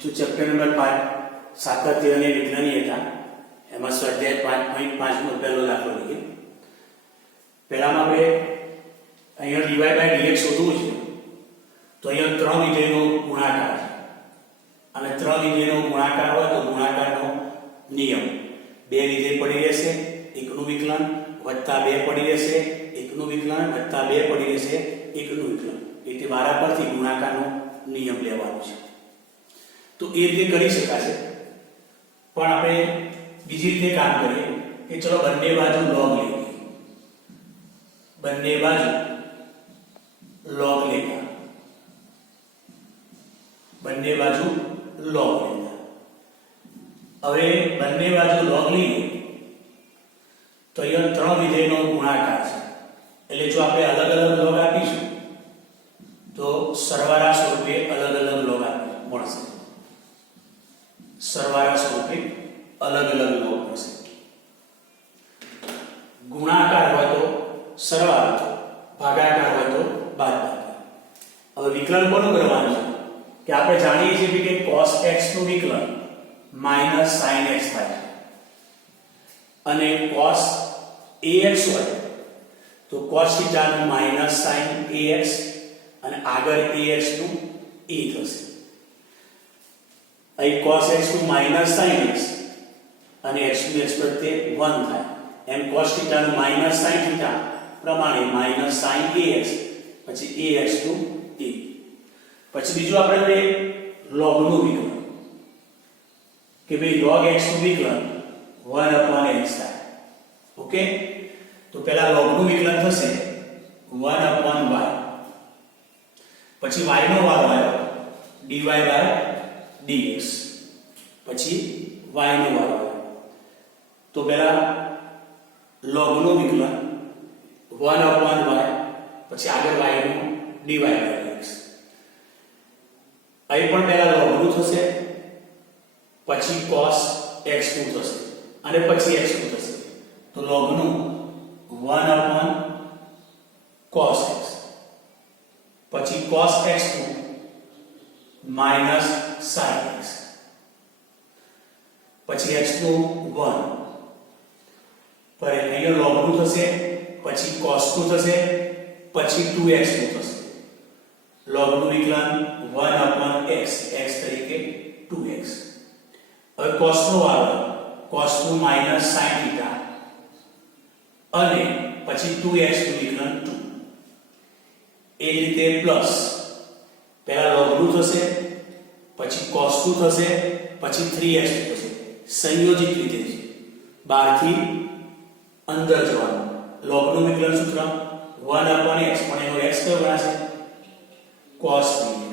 जो chapter number 5 सातत्य અને વિજ્ઞાનીયતા એમાં સ્વાધ્યાય 5.5 નો પહેલો દાખલો લઈએ. પહેલામાં આપણે અહીંયા dy by dx શોધવું છે. તો અહીંયા ત્રણ વિધેયનો ગુણાકાર છે અને ત્રણ વિધેયનો ગુણાકાર હોય તો ગુણાકારનો નિયમ બે વિધેય પડી રહેશે, એકનું વિકલન વત્તા બે પડી રહેશે, એકનું વિકલન વત્તા બે પડી રહેશે, એકનું વિકલન. એટલે વારા પરથી ગુણાકારનો નિયમ લેવાનો છે. તો એ રીતે કરી શકાશે. પણ આપણે બીજી રીતે કામ કરીએ કે ચલો બંને બાજુ log લઈએ, બંને બાજુ log લેતા, બંને બાજુ log લેતા. હવે બંને બાજુ log લઈએ તો અહીંયા ત્રણ વિધેયનો ગુણાકાર છે. એટલે જો આપણે અલગ અલગ log આપીશું તો સરવાળા સ્વરૂપે અલગ અલગ log મળશે. સરવાળા સ્વરૂપે અલગ અલગ log મળશે. ગુણાકાર હોય તો સરવાળો, ભાગાકાર હોય તો બાદબાકી. હવે વિકલન કોનું કરવાનું છે કે આપણે જાણીએ છીએ કે cos x નું વિકલન sin x થાય અને cos ax હોય તો cos θ નું sin ax અને આગળ ax નું a થશે. અહીં cos x નું sin x અને x નું x પ્રત્યે 1 થાય. એમ cos θ નું sin θ પ્રમાણે sin ax પછી ax નું a. પછી બીજું આપણે log નું વિકલન કે ભાઈ log x નું વિકલન 1/x થાય. ઓકે, તો પહેલા log નું વિકલન થશે 1/y, પછી y નો વારો આવ્યો dy by dx, પછી y નો વારો આવ્યો. તો પહેલા log નું વિકલન 1/y, પછી આગળ y નું dy by dx. અહીં પણ પહેલા log નું થશે, પછી cos x નું થશે અને પછી x નું થશે. તો log નું 1/cos x, પછી cos x નું sin x, પછી x નું 1 પર અહીંયા log નું થશે, પછી cos નું થશે, પછી 2x નું થશે. log નું વિકલન 1/x, x તરીકે 2x. હવે cos નો વારો, cos નું sin θ અને પછી 2x નું વિકલન 2. એ જ રીતે પ્લસ પહેલા log નું થશે, પછી cos નું થશે, પછી 3x નું થશે. સંયોજિત રીતે છે, બહારથી અંદર જવાનું. log નું વિકલન સૂત્ર 1/x, પણ એનો x કયો ગણાશે? cos 3x.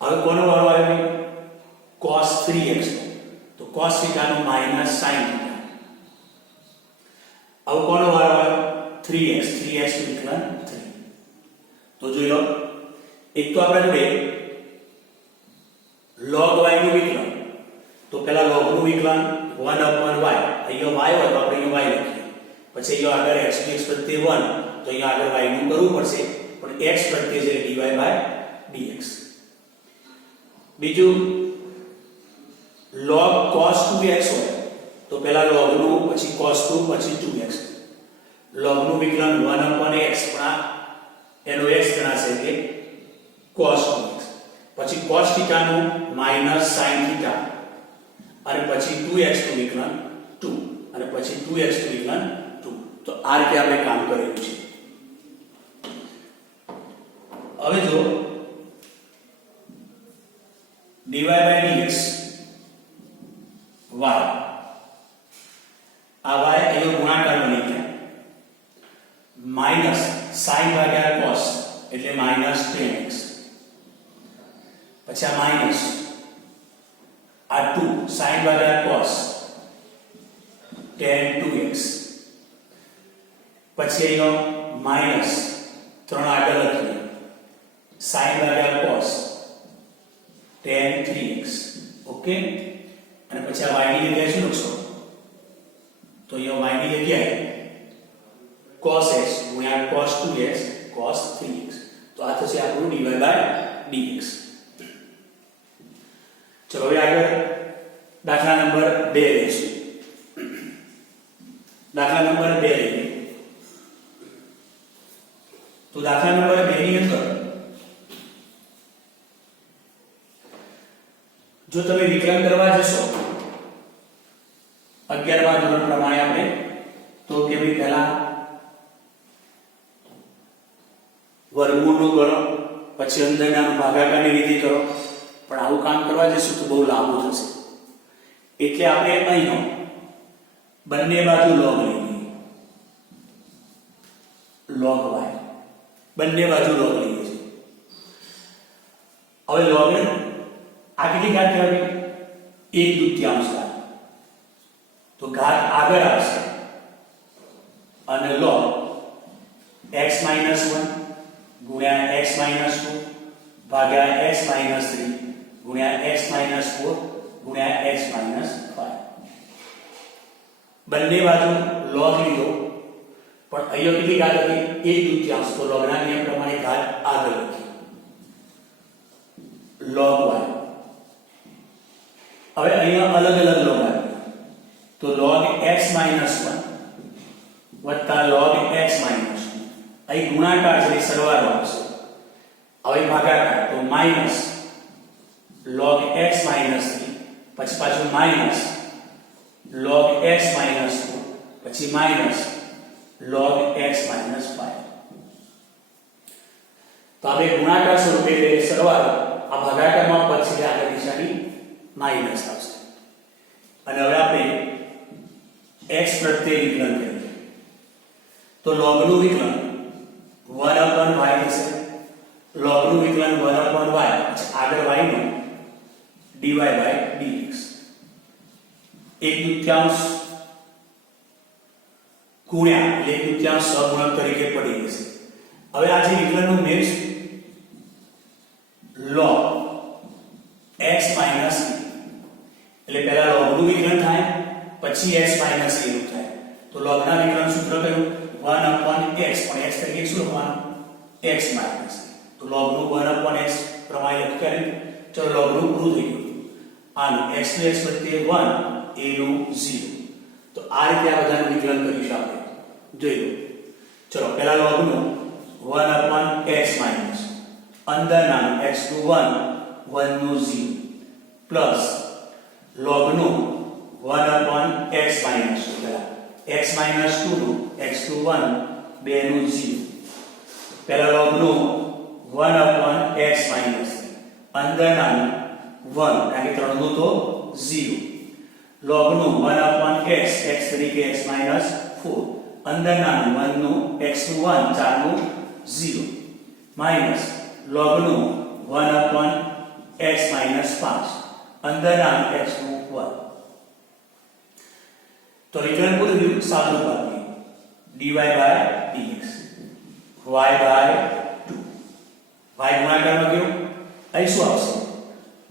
હવે કોનો વારો આવ્યો? cos 3x. તો cos θ નું sin θ. હવે કોનો વારો આવ્યો? 3x. 3x નું વિકલન 3. તો જોઈ લો, એક તો આપણે જોઈએ log y નું વિકલન. તો પહેલા log નું વિકલન 1/y, અહીંયા y હોય તો આપણે અહીંયા y લખીએ. પછી અહીંયા આગળ x ની x પ્રત્યે 1, તો અહીંયા આગળ y નું કરવું પડશે, પણ x પ્રત્યે છે dy by dx. બીજું log cos 2x હોય તો પહેલા log નું, પછી cos 2, પછી 2x. log નું વિકલન 1/x, પણ એનો x ગણાશે કે cos 2x. પછી cos θ નું sin θ અને પછી 2x નું વિકલન 2 અને પછી 2x નું વિકલન 2. તો આ રીતે આપણે કામ કરેલું છે. હવે જો dy by dx y, આ y એનો ગુણાકાર બની ગયા, માઈનસ sin ભાગ્યા cos એટલે -10x, પછી આ માઈનસ આ 2 sin ભાગ્યા cos tan 2x, પછી એનો માઈનસ 3 આગળ લખીએ sin ભાગ્યા cos tan 3x. ઓકે, અને પછી આ y ની જગ્યાએ શું લખશો? તો અહીંયા y ની જગ્યાએ cos x ગુણ્યા cos 2x cos 3x. તો આ થશે આપણું dy by dx. ચલો હવે આગળ દાખલા નંબર 2 લઈશું. દાખલા નંબર 2 લઈએ તો દાખલા નંબર 2 ની અંદર જો તમે વિકલન કરવા જશો 11મા ધોરણ પ્રમાણે આપણે તો કે ભાઈ પહેલા વર્ગમૂળનું કરો, પછી અંદરના ભાગાકારની રીતે કરો, પણ આવું કામ કરવા જશું તો બહુ લાંબુ થશે. એટલે આપણે અહીં બંને બાજુ log લઈ લઈએ, log y બંને બાજુ log લઈએ છીએ. હવે log આ કેટલી ઘાત કહેવાય? 1/2 ઘાત. તો ઘાત આગળ આવશે અને log x - 1 ગુણ્યા x - 2 ભાગ્યા x - 3 ગુણ્યા x - 4 ગુણ્યા x - 5. બંને બાજુ log લીધો, પણ અહીંયા કેટલી ઘાત હતી? 1/2. તો log ના નિયમ પ્રમાણે ઘાત આગળ લખી log y. હવે અહીંયા અલગ અલગ log આવી, તો log x - 1 વત્તા log x - 2. અહીં ગુણાકાર છે, સરવાળો આવશે. હવે ભાગાકાર તો માઈનસ log x - 3 પછી પાછું માઈનસ log x - 4 પછી માઈનસ log x - 5. તો આપણે ગુણાકાર સ્વરૂપે એટલે સરવાળો, આ ભાગાકારમાં પદ છે આગળ દિશાની માઈનસ આવશે. અને હવે આપણે x પ્રત્યે વિકલન કરીએ તો log નું વિકલન 1/y થશે. log નું વિકલન 1/y આગળ y નો dy/dx 1/2 ગુણ્યા એટલે 1/2 સહગુણક તરીકે પડી જશે. હવે આ જે વિકલનનું મેળ log x - e એટલે પહેલા log નું વિકલન થાય પછી x - e નું થાય. તો log ના વિકલન સૂત્ર કયું? 1/x. પણ x તરીકે શું લખવાનું? x - e. તો log નું 1/x પ્રમાણે લખ્યું. ચલો log નું પૂરું થઈ ગયું. આનું x નું x વત્તે 1 a નું 0. તો આ રીતે આ બધાનું વિકલન કરીશું આપણે. જોઈ લો. ચલો પહેલા log નું 1/x માઈનસ અંદરના x નું 1 નું 0 પ્લસ log નું 1/x માઈનસ x - 2 નું x નું 1 2 નું 0. પહેલા log નું 1/x માઈનસ અંદરના 1 કારણ કે 3 નું તો 0 log નું 1/x x તરીકે x - 4 અંદરના 1 નું x નું 1 4 નું 0 માઈનસ log નું 1/x - 5 અંદરના x નું 1. તો વિકલન પૂરું થયું. સાદું બાકી dy/dx y/2 y ગુણાકારમાં કયો? અહીં શું આવશે?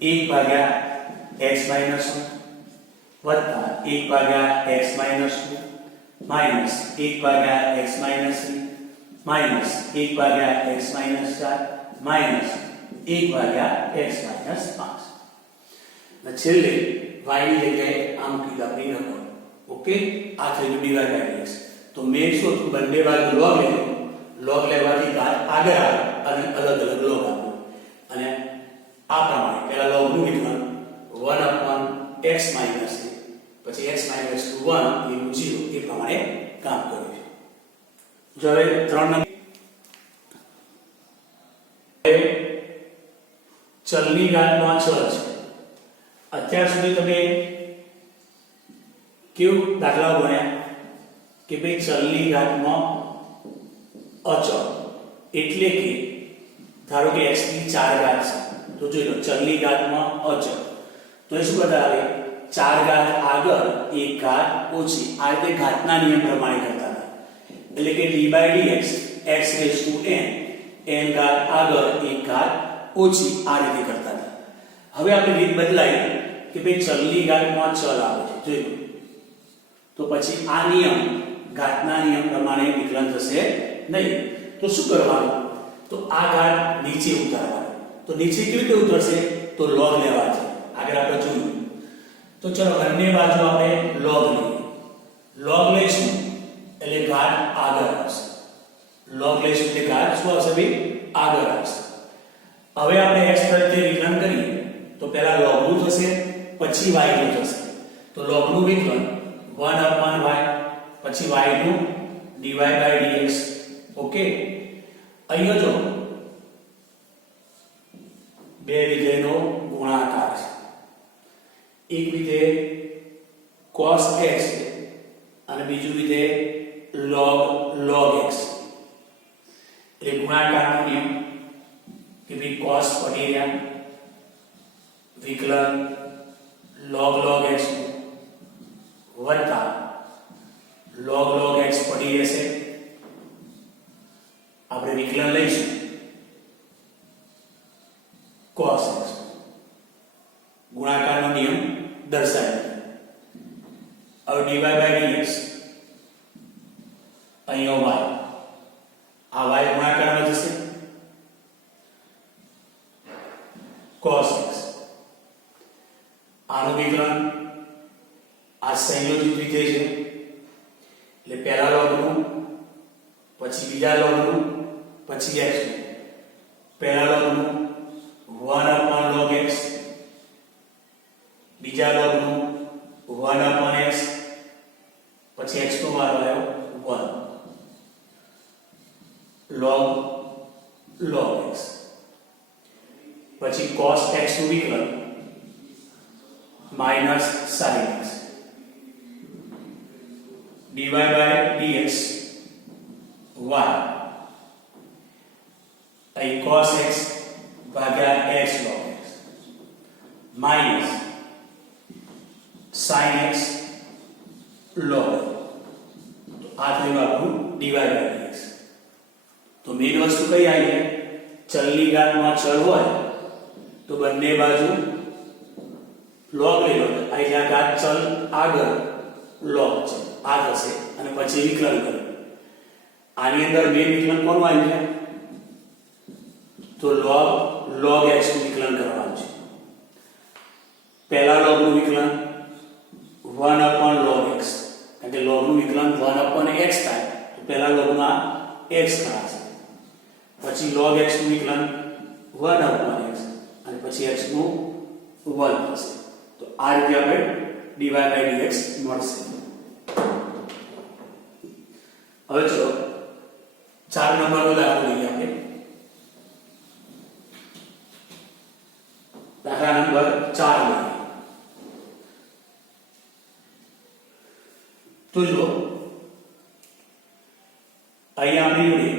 1/x - 1 વત્તા 1/x - 2 minus 1/x - 3 minus 1/x - 4 minus 1/x - 5. અને છેલ્લે y ની જગ્યાએ આમ કીધા આપણે લખો. ઓકે, આ થઈ ગયું dy/dx. તો મેં શું બંને બાજુ log લેજો. log લેવાથી ઘાત આગળ આવે અને અલગ અલગ log આપો. અને આ પ્રમાણે પહેલા log નું વિકલન 1/x માઈનસ પછી x - 1 એનું 0 એ પ્રમાણે કામ કર્યું છે. જો હવે 3 નંબર ચલની ઘાતમાં ચલ છે. અત્યાર સુધી તમે કેવું દાખલા ભણ્યા કે ભાઈ ચલની ઘાતમાં અચળ એટલે કે ધારો કે x ની 4 ઘાત છે તો જોઈ લો ચલની ઘાતમાં અચળ તો એ શું બતાવે? 4 ઘાત આગળ 1 ઘાત ઓછી. આ રીતે ઘાતના નિયમ પ્રમાણે કરતા હતા. એટલે કે d/dx x⁻n n ઘાત આગળ 1 ઘાત ઓછી આ રીતે કરતા હતા. હવે આપણે રીત બદલાઈ કે ભાઈ ચલની ઘાતમાં ચલ આવે છે જોઈ લો. તો પછી આ નિયમ ઘાતના નિયમ પ્રમાણે વિકલન થશે નહીં. તો શું કરવાનું? તો આ ઘાત નીચે ઉતારવાની. તો નીચે કેવી રીતે ઉતરશે? તો log લેવા છે. આ આગળ આપણે જોયું. તો ચલો બંને બાજુ આપણે log લઈએ. log લઈશું એટલે ઘાત આગળ આવશે. log લઈશું એટલે ઘાત શું આવશે ભાઈ? આગળ આવશે. હવે આપણે x પ્રત્યે વિકલન કરીએ તો પહેલા log નું થશે પછી y નું થશે. તો log નું વિકલન 1/y પછી y નું dy by dx. ઓકે, અહીંયા જો બે વિધેયનો ગુણાકાર છે. એક વિધેય cos x છે અને બીજું વિધેય log x. એટલે ગુણાકારનો નિયમ કે ભાઈ cos પડી રહ્યા વિકલન log x વત્તા log x પડી રહેશે. આપણે વિકલન લઈશું cos x. ગુણાકારનો નિયમ દર્શાવે. હવે dy by dx અહીંયા y, આ y ગુણાકારમાં જશે cos x. આનું વિકલન આ સંયોજિત વિધેય છે એટલે પહેલા logનું પછી બીજા logનું પછી x નું. પહેલા logનું 1/log x, બીજા logનું 1/x, પછી x નો વારો આવ્યો 1 log x. પછી cos x નું વિકલન minus sin x dy by dx y અહીં cos x ભાગ્યા x log x minus sin x log. તો આ થયું આપણું dy by dx. તો મેઇન વસ્તુ કઈ આવી છે? ચલની ઘાતમાં ચલ હોય તો બંને બાજુ log લઈ લો. અહીં જ્યાં ઘાત ચલ આગળ log છે આ થશે અને પછી વિકલન કરો. આની અંદર મેઇન વિકલન કોનું આવ્યું છે? તો log x નું વિકલન કરવાનું છે. પહેલા log નું વિકલન 1/log x, કારણ કે log નું વિકલન 1/x થાય તો પહેલા log માં x થશે. પછી log x નું વિકલન 1/x અને પછી x નું 1 થશે. તો આ રીતે આપણે dy by dx મળશે. હવે ચલો 4 નંબરનો દાખલો લઈએ આપણે. દાખલા નંબર 4 લઈએ. તો જો અહીં આપણી જોડે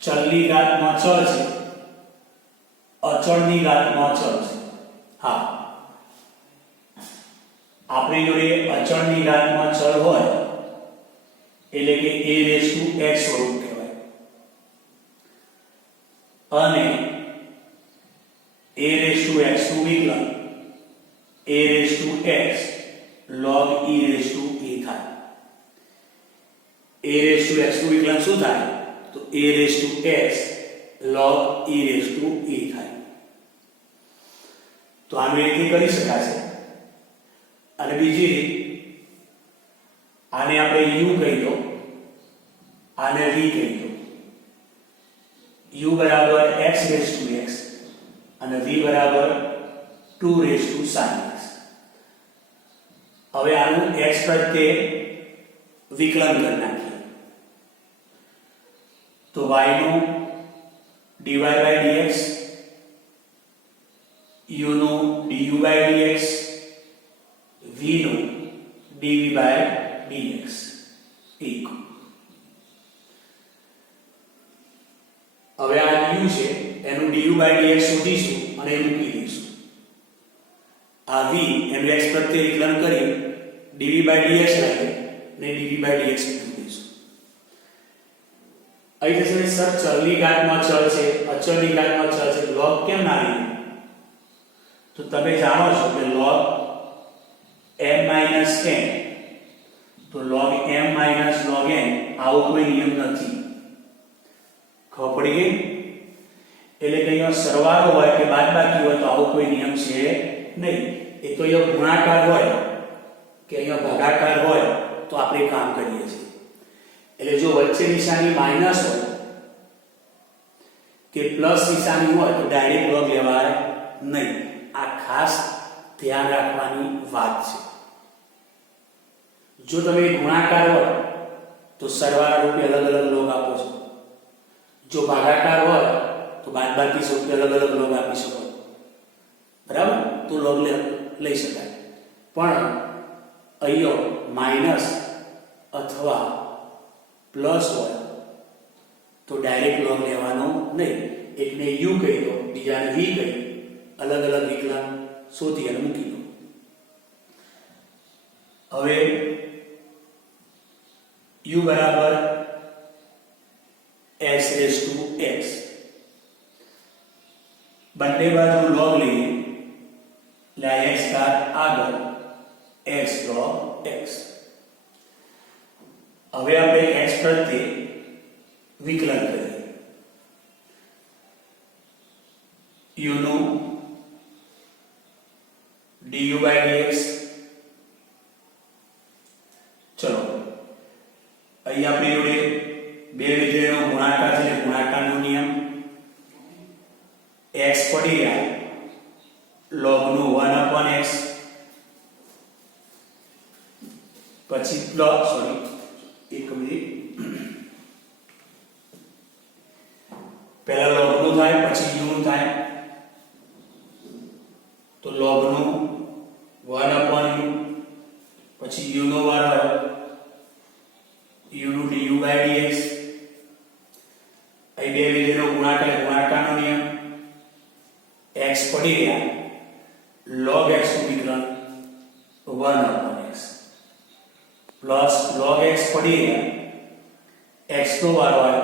ચલની ઘાતમાં ચલ છે, અચળની ઘાતમાં ચલ છે. હા, આપણી જોડે અચળની ઘાતમાં ચલ હોય એટલે કે a raised to x સ્વરૂપ કહેવાય અને a raised to x નું વિકલન a raised to x log e raised to e થાય. a raised to x નું વિકલન શું થાય? તો a raised to x log e raised to e થાય. તો આનું એક કરી શકાશે. અને બીજી રીત, આને આપણે u કહી દો, આને v કહી દો. u બરાબર x raised to x અને v બરાબર 2 raised to sin x. હવે આનું x પ્રત્યે વિકલન કરી નાખીએ તો y નું dy by dx, u નું du by dx, v નું dv by dx એક. હવે આ u છે એનું du by dx શોધીશું અને એ મૂકી દઈશું. આ v એનું x પ્રત્યે વિકલન કરી dv by dx લઈએ અને dv by dx મૂકી દઈશું. અહીં જશે સર ચલની ઘાતમાં ચલ છે, અચળની ઘાતમાં ચલ છે, log કેમ ના લીધું? તો તમે જાણો છો કે log m minus n, તો log m minus log n આવો કોઈ નિયમ નથી. ખબર પડી ગઈ? એટલે કે અહીંયા સરવાળો હોય કે બાદબાકી હોય તો આવો કોઈ નિયમ છે નહીં. એ તો અહીંયા ગુણાકાર હોય કે અહીંયા ભાગાકાર હોય તો આપણે કામ કરીએ છીએ. એટલે જો વચ્ચે નિશાની માઈનસ હોય કે પ્લસ નિશાની હોય તો ડાયરેક્ટ લોગ લેવાય નહીં. આ ખાસ ધ્યાન રાખવાની વાત છે. જો તમે ગુણાકાર હોય તો સરવાળા રૂપે અલગ અલગ લોગ આપો છો. જો ભાગાકાર હોય તો બાદબાકી સ્વરૂપે અલગ અલગ લોગ આપી શકો. બરાબર? તો લોગ લઈ શકાય. પણ અહીંયા માઈનસ અથવા પ્લસ હોય તો ડાયરેક્ટ લોગ લેવાનો નહીં. એકને યુ કહી દો, બીજાને વી કહી અલગ અલગ વિકલાંગ શોધી અને મૂકી દો. હવે u બરાબર x રેઝ ટુ x. બંને બાજુ log લઈએ એટલે x ઘાત આગળ x log x. હવે આપણે x પ્રત્યે વિકલન કરીએ. u નું du by dx. ચલો અહીં આપણી જોડે બે વિધેયનો ગુણાકાર છે. ગુણાકારનો નિયમ x પડી ગયા log નું 1/x પછી પ્લસ એક મિનિટ પહેલા log નું થાય પછી u નું થાય તો log નું 1/u પછી u નો વાર હોય u નું du by dx. અહીં બે વિધેયનો ગુણાકારનો નિયમ x પડી ગયા log x નું વિકલન 1/x પ્લસ log x પડી ગયા x નો વાર હોય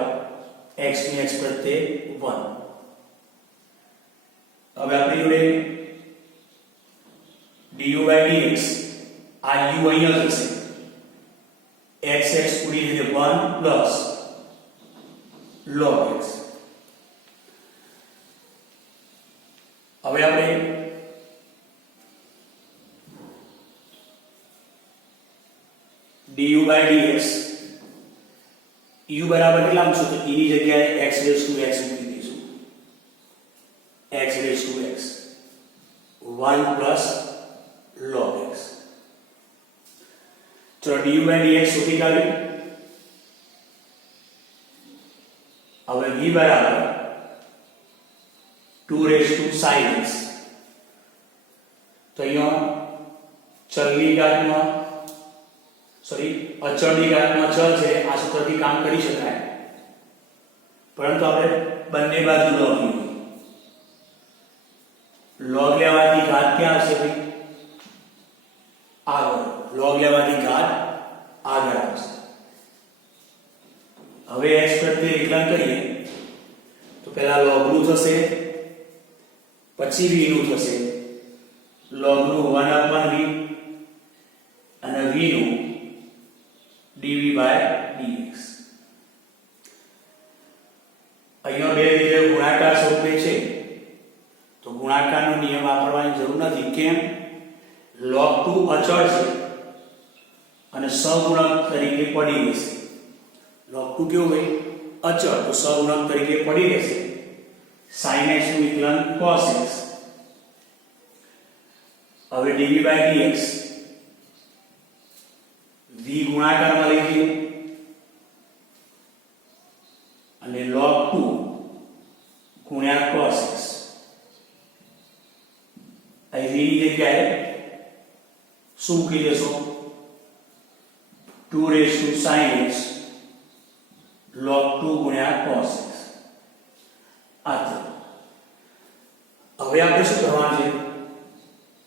x ની x પ્રત્યે 1. હવે આપણી જોડે du by dx આ u અહીંયા થશે x પૂરી રીતે 1 પ્લસ log x. હવે આપણે du by dx u બરાબર કેટલા મૂકશું તો e ની જગ્યાએ x રેઝ ટુ x મૂકી દઈશું. x raise to x 1 plus log x. ચલો du by dx શોધી કાઢીએ. હવે v બરાબર 2 રેઝ ટુ sin x. તો અહીંયા ચલની ઘાતમાં અચળની ઘાતમાં ચલ છે. આ સૂત્રથી કામ કરી શકાય, પરંતુ આપણે બંને બાજુ log લઈએ. log લેવાથી ઘાત ક્યાં આવશે ભાઈ? આગળ. log લેવાથી ઘાત આગળ આવશે. હવે x પ્રત્યે વિકલન કરીએ તો પહેલા log નું થશે પછી v નું થશે. log નું 1/v અને v નું dv by dx. અહીંયા બે વિધેયો ગુણાકાર સ્વરૂપે છે તો ગુણાકારનો નિયમ વાપરવાની જરૂર નથી. કેમ? log 2 અચળ છે અને સહગુણક તરીકે પડી રહેશે. log 2 કેવું હોય? અચળ, તો સહગુણક તરીકે પડી રહેશે. sin x નું વિકલન cos x. હવે dv by dx v ગુણાકારમાં લઈ જઈએ અને log 2 ગુણ્યા cos x. અહીં v ની જગ્યાએ શું મૂકી દેશો? 2 raise to sin x log 2 ગુણ્યા cos x. આ હવે આપણે શું કરવાનું છે?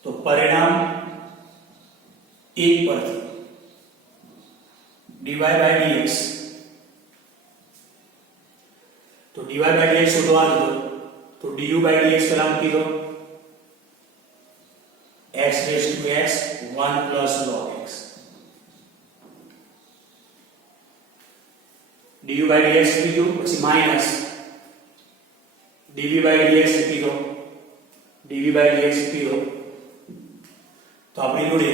તો પરિણામ 1 પરથી dy by dx. તો dy by dx શોધવાનું તો du by dx પહેલા મૂકી દો. x raised to x 1 plus log x. du by dx લીધું પછી માઈનસ dv by dx લીધો dv by dx મૂકી દો તો આપણી જોડે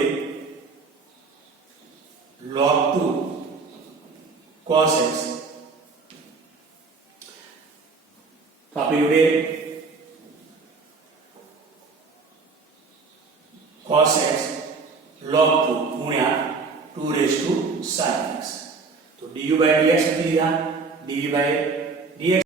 log 2 cos x તો આપણી જોડે cos x log 2 ગુણ્યા 2 raised to sin x तो du by dx મૂકી દીધા dv by dx